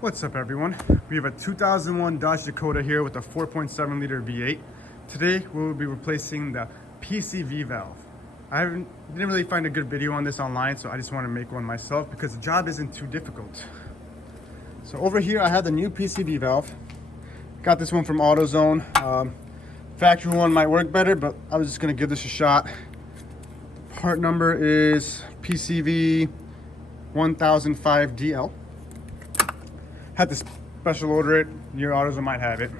What's up, everyone? We have a 2001 Dodge Dakota here with a 4.7 liter V8. Today we will be replacing the PCV valve. Didn't really find a good video on this online, so I just want to make one myself because the job isn't too difficult. So over here I have the new PCV valve. Got this one from AutoZone. Factory one might work better, but I was just going to give this a shot. Part number is PCV 1005DL. Had to special order it. Your AutoZone might have it.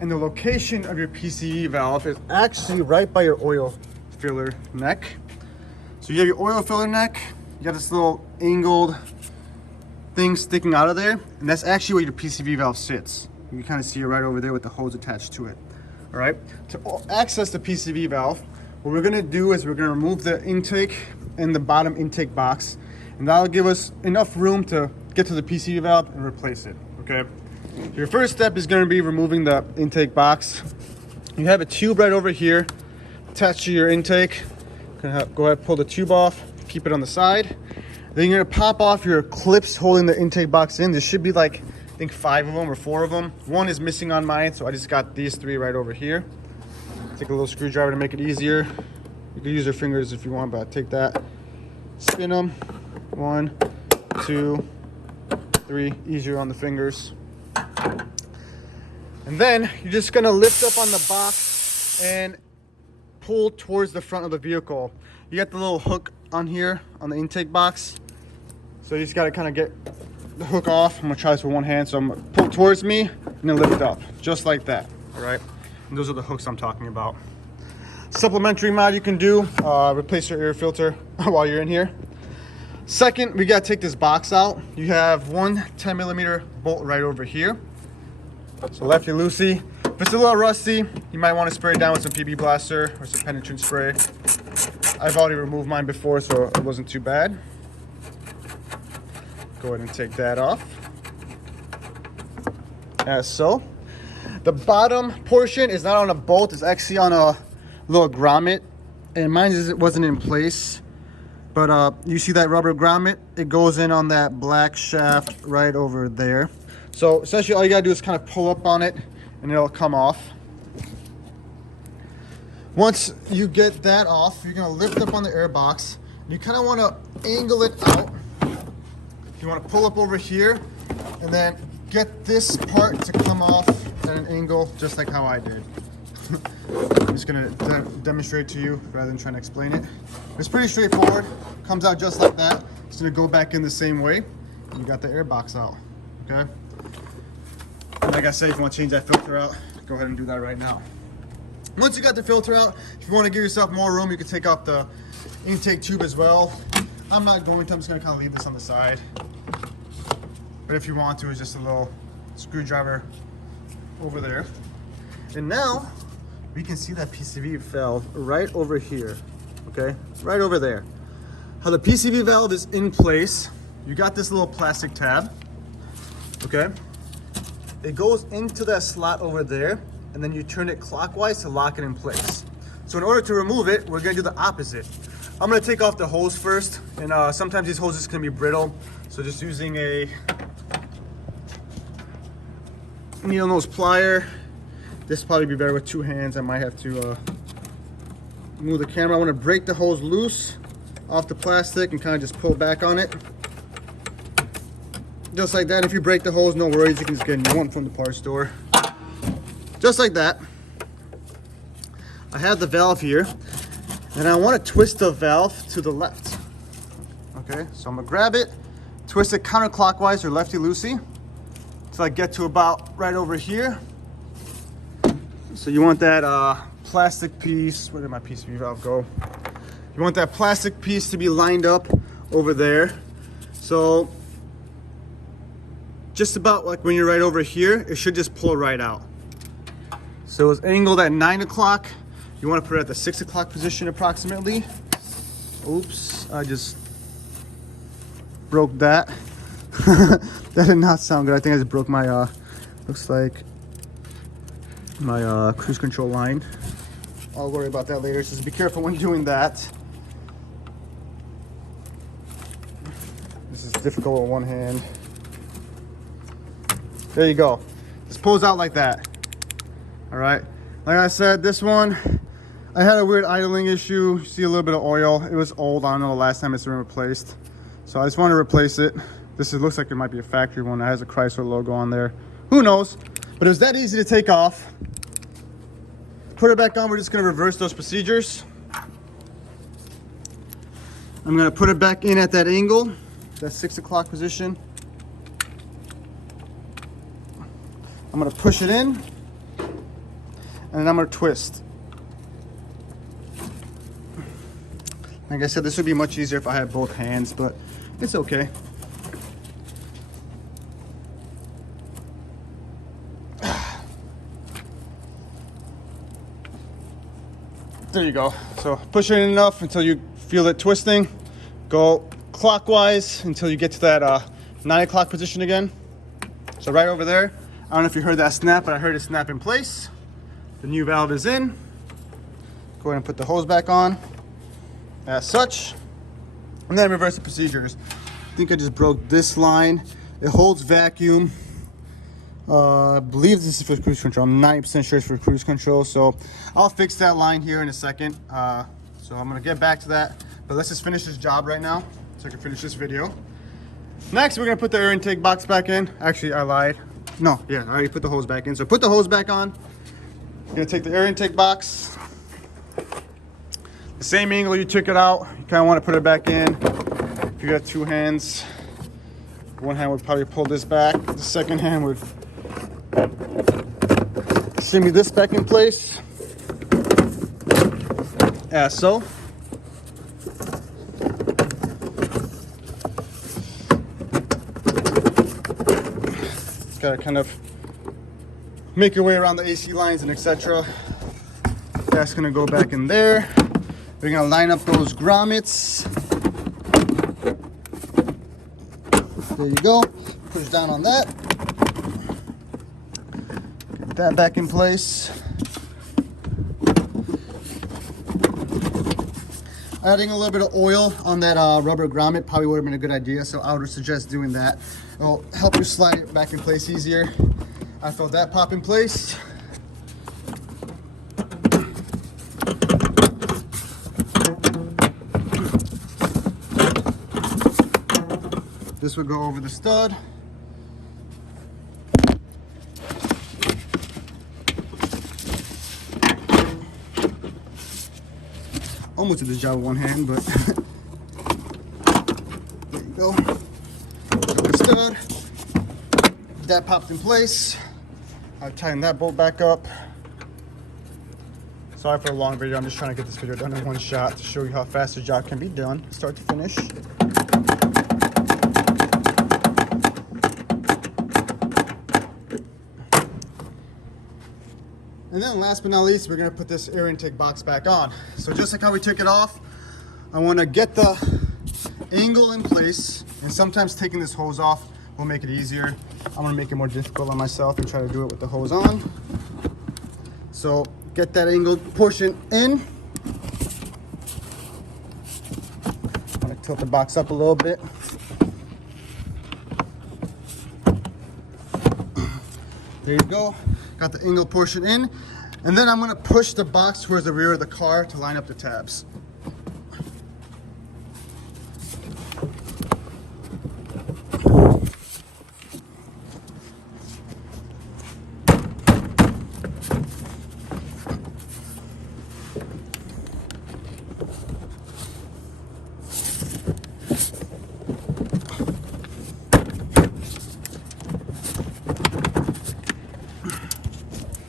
And the location of your PCV valve is actually right by your oil filler neck. So you have your oil filler neck, you got this little angled thing sticking out of there, and that's actually where your PCV valve sits. You can kind of see it right over there with the hose attached to it. All right, to access the PCV valve, what we're gonna do is we're gonna remove the intake and the bottom intake box, and that'll give us enough room to get to the PCV valve and replace it, okay? So your first step is gonna be removing the intake box. You have a tube right over here attached to your intake. Go ahead and pull the tube off, keep it on the side. Then you're gonna pop off your clips holding the intake box in. There should be like, I think 5 of them or 4 of them. One is missing on mine, so I just got these 3 right over here. Take a little screwdriver to make it easier. You can use your fingers if you want, but take that. Spin them. 1, 2, 3, easier on the fingers. And then you're just gonna lift up on the box and pull towards the front of the vehicle. You got the little hook on here on the intake box. So you just gotta kind of get the hook off. I'm gonna try this with one hand. So I'm gonna pull towards me and then lift up, just like that, all right? And those are the hooks I'm talking about. Supplementary mod you can do, replace your air filter while you're in here. Second, we gotta take this box out. You have one 10mm bolt right over here. So lefty-loosey. If it's a little rusty, you might want to spray it down with some PB Blaster or some penetrant spray. I've already removed mine before, so it wasn't too bad. Go ahead and take that off. As so. The bottom portion is not on a bolt, it's actually on a little grommet. And mine wasn't in place. But you see that rubber grommet? It goes in on that black shaft right over there. So essentially all you gotta do is kind of pull up on it and it'll come off. Once you get that off, you're gonna lift up on the air box. You kind of wanna angle it out. You wanna pull up over here and then get this part to come off at an angle, just like how I did. I'm just gonna demonstrate to you rather than trying to explain it. It's pretty straightforward. Comes out just like that. It's gonna go back in the same way. And you got the air box out, okay? And like I said, if you want to change that filter out, go ahead and do that right now. Once you got the filter out, if you want to give yourself more room, you can take off the intake tube as well. I'm not going to, I'm just gonna kind of leave this on the side. But if you want to, it's just a little screwdriver over there. And now, we can see that PCV valve right over here, okay? Right over there. How the PCV valve is in place, you got this little plastic tab, okay? It goes into that slot over there, and then you turn it clockwise to lock it in place. So in order to remove it, we're gonna do the opposite. I'm gonna take off the hose first, and sometimes these hoses can be brittle, so just using a needle nose plier. This will probably be better with 2 hands. I might have to move the camera. I want to break the hose loose off the plastic and kind of just pull back on it. Just like that. If you break the hose, no worries. You can just get a new one from the parts store. Just like that. I have the valve here, and I want to twist the valve to the left. Okay, so I'm going to grab it, twist it counterclockwise or lefty-loosey until I get to about right over here. So you want that plastic piece, where did my PCV valve go? You want that plastic piece to be lined up over there. So just about like when you're right over here, it should just pull right out. So it's angled at 9 o'clock. You want to put it at the 6 o'clock position approximately. Oops, I just broke that. That did not sound good. I think I just broke my, looks like my cruise control line. I'll worry about that later, so just be careful when doing that. This is difficult with one hand. There you go. Just pulls out like that. All right. Like I said, this one, I had a weird idling issue. You see a little bit of oil. It was old. I don't know the last time it's been replaced. So I just want to replace it. Looks like it might be a factory one that has a Chrysler logo on there. Who knows? But it was that easy to take off. Put it back on. We're just going to reverse those procedures. I'm going to put it back in at that angle, that 6 o'clock position. I'm going to push it in, and then I'm going to twist. Like I said, this would be much easier if I had both hands, but it's okay. There you go. So push it in enough until you feel it twisting. Go clockwise until you get to that 9 o'clock position again. So right over there. I don't know if you heard that snap, but I heard it snap in place. The new valve is in. Go ahead and put the hose back on as such. And then reverse the procedures. I think I just broke this line. It holds vacuum. I believe this is for cruise control. I'm 90% sure it's for cruise control. So I'll fix that line here in a second. So I'm gonna get back to that. But let's just finish this job right now so I can finish this video. Next, we're gonna put the air intake box back in. Actually, I lied. No, yeah, I already put the hose back in. So put the hose back on. You're gonna take the air intake box. The same angle you took it out. You kinda wanna put it back in. If you got two hands, one hand would probably pull this back. The second hand would shimmy this back in place. As so. Gotta kind of make your way around the AC lines and etc. That's gonna go back in there. We're gonna line up those grommets. There you go. Push down on that. Get that back in place. Adding a little bit of oil on that rubber grommet probably would have been a good idea, so I would suggest doing that. It'll help you slide it back in place easier. I felt that pop in place. This would go over the stud. Almost did this job with one hand, but there you go. The stud. That popped in place. I've tightened that bolt back up. Sorry for a long video. I'm just trying to get this video done in one shot to show you how fast the job can be done, start to finish. And then last but not least, we're gonna put this air intake box back on. So just like how we took it off, I wanna get the angle in place, and sometimes taking this hose off will make it easier. I'm gonna make it more difficult on myself and try to do it with the hose on. So get that angle portion in. I'm gonna tilt the box up a little bit. There you go. Got the angle portion in, and then I'm gonna push the box towards the rear of the car to line up the tabs.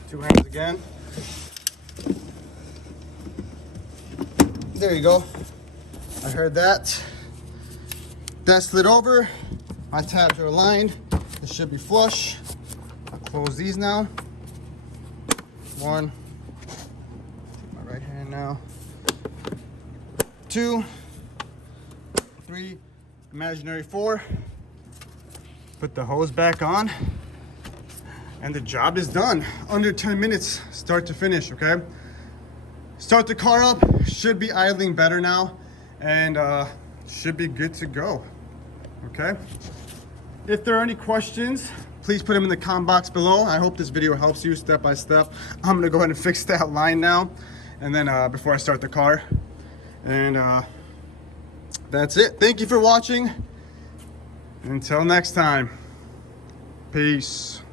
Two hands again. There you go. I heard that. That slid over. My tabs are aligned. It should be flush. I'll close these now. One. Take my right hand now. 2, 3, imaginary 4. Put the hose back on. And the job is done. Under 10 minutes, start to finish, okay? Start the car up, should be idling better now, and should be good to go, okay? If there are any questions, please put them in the comment box below. I hope this video helps you step by step. I'm gonna go ahead and fix that line now, and then before I start the car. And that's it. Thank you for watching. Until next time, peace.